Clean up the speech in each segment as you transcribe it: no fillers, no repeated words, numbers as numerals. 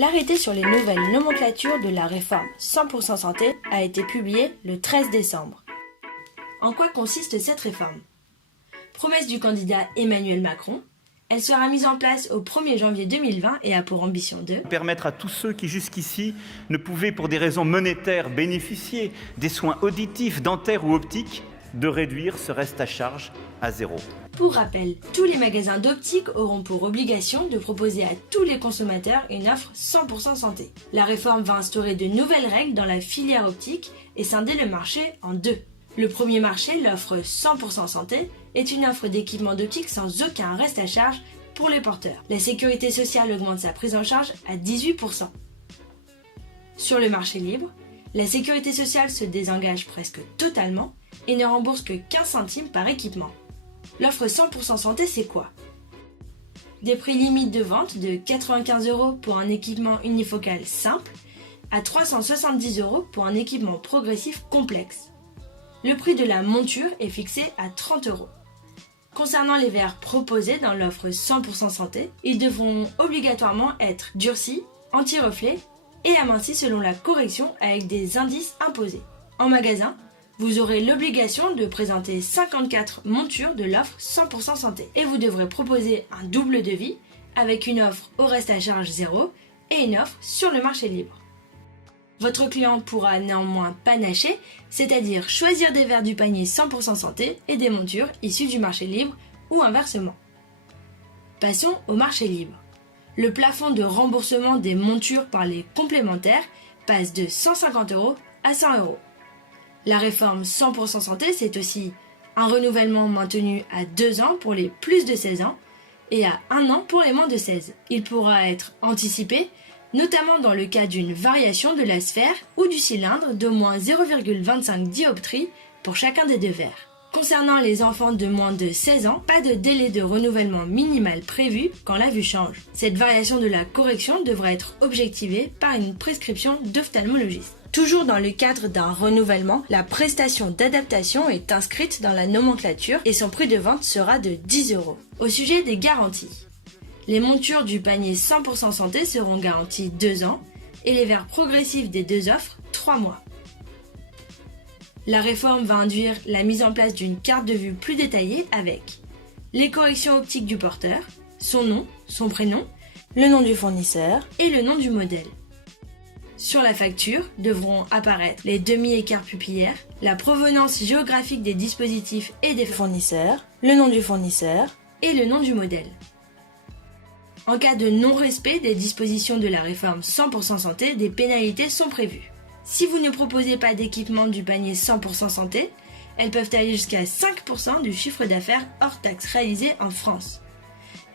L'arrêté sur les nouvelles nomenclatures de la réforme 100% santé a été publié le 13 décembre. En quoi consiste cette réforme ? Promesse du candidat Emmanuel Macron, elle sera mise en place au 1er janvier 2020 et a pour ambition de permettre à tous ceux qui jusqu'ici ne pouvaient pour des raisons monétaires bénéficier des soins auditifs, dentaires ou optiques de réduire ce reste à charge à 0. Pour rappel, tous les magasins d'optique auront pour obligation de proposer à tous les consommateurs une offre 100% santé. La réforme va instaurer de nouvelles règles dans la filière optique et scinder le marché en deux. Le premier marché, l'offre 100% santé, est une offre d'équipement d'optique sans aucun reste à charge pour les porteurs. La sécurité sociale augmente sa prise en charge à 18%. Sur le marché libre, la sécurité sociale se désengage presque totalement et ne rembourse que 15 centimes par équipement. L'offre 100% santé, c'est quoi ? Des prix limites de vente de 95 € pour un équipement unifocal simple à 370 € pour un équipement progressif complexe. Le prix de la monture est fixé à 30 €. Concernant les verres proposés dans l'offre 100% santé, ils devront obligatoirement être durcis, anti-reflets et amincis selon la correction avec des indices imposés. En magasin, vous aurez l'obligation de présenter 54 montures de l'offre 100% santé et vous devrez proposer un double devis avec une offre au reste à charge 0 et une offre sur le marché libre. Votre client pourra néanmoins panacher, c'est-à-dire choisir des verres du panier 100% santé et des montures issues du marché libre ou inversement. Passons au marché libre. Le plafond de remboursement des montures par les complémentaires passe de 150 € à 100 €. La réforme 100% santé, c'est aussi un renouvellement maintenu à 2 ans pour les plus de 16 ans et à 1 an pour les moins de 16. Il pourra être anticipé, notamment dans le cas d'une variation de la sphère ou du cylindre d'au moins 0,25 dioptries pour chacun des deux verres. Concernant les enfants de moins de 16 ans, pas de délai de renouvellement minimal prévu quand la vue change. Cette variation de la correction devra être objectivée par une prescription d'ophtalmologiste. Toujours dans le cadre d'un renouvellement, la prestation d'adaptation est inscrite dans la nomenclature et son prix de vente sera de 10 €. Au sujet des garanties, les montures du panier 100% santé seront garanties 2 ans et les verres progressifs des deux offres 3 mois. La réforme va induire la mise en place d'une carte de vue plus détaillée avec les corrections optiques du porteur, son nom, son prénom, le nom du fournisseur et le nom du modèle. Sur la facture devront apparaître les demi-écarts pupillaires, la provenance géographique des dispositifs et des fournisseurs, le nom du fournisseur et le nom du modèle. En cas de non-respect des dispositions de la réforme 100% santé, des pénalités sont prévues. Si vous ne proposez pas d'équipement du panier 100% santé, elles peuvent aller jusqu'à 5% du chiffre d'affaires hors taxe réalisé en France.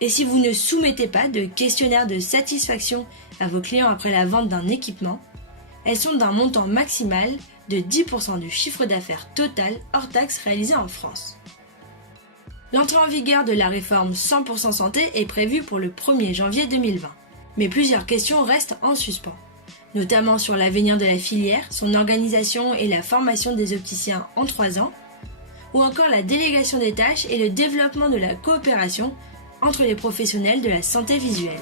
Et si vous ne soumettez pas de questionnaire de satisfaction à vos clients après la vente d'un équipement, elles sont d'un montant maximal de 10% du chiffre d'affaires total hors taxe réalisé en France. L'entrée en vigueur de la réforme 100% santé est prévue pour le 1er janvier 2020. Mais plusieurs questions restent en suspens, notamment sur l'avenir de la filière, son organisation et la formation des opticiens en 3 ans, ou encore la délégation des tâches et le développement de la coopération entre les professionnels de la santé visuelle.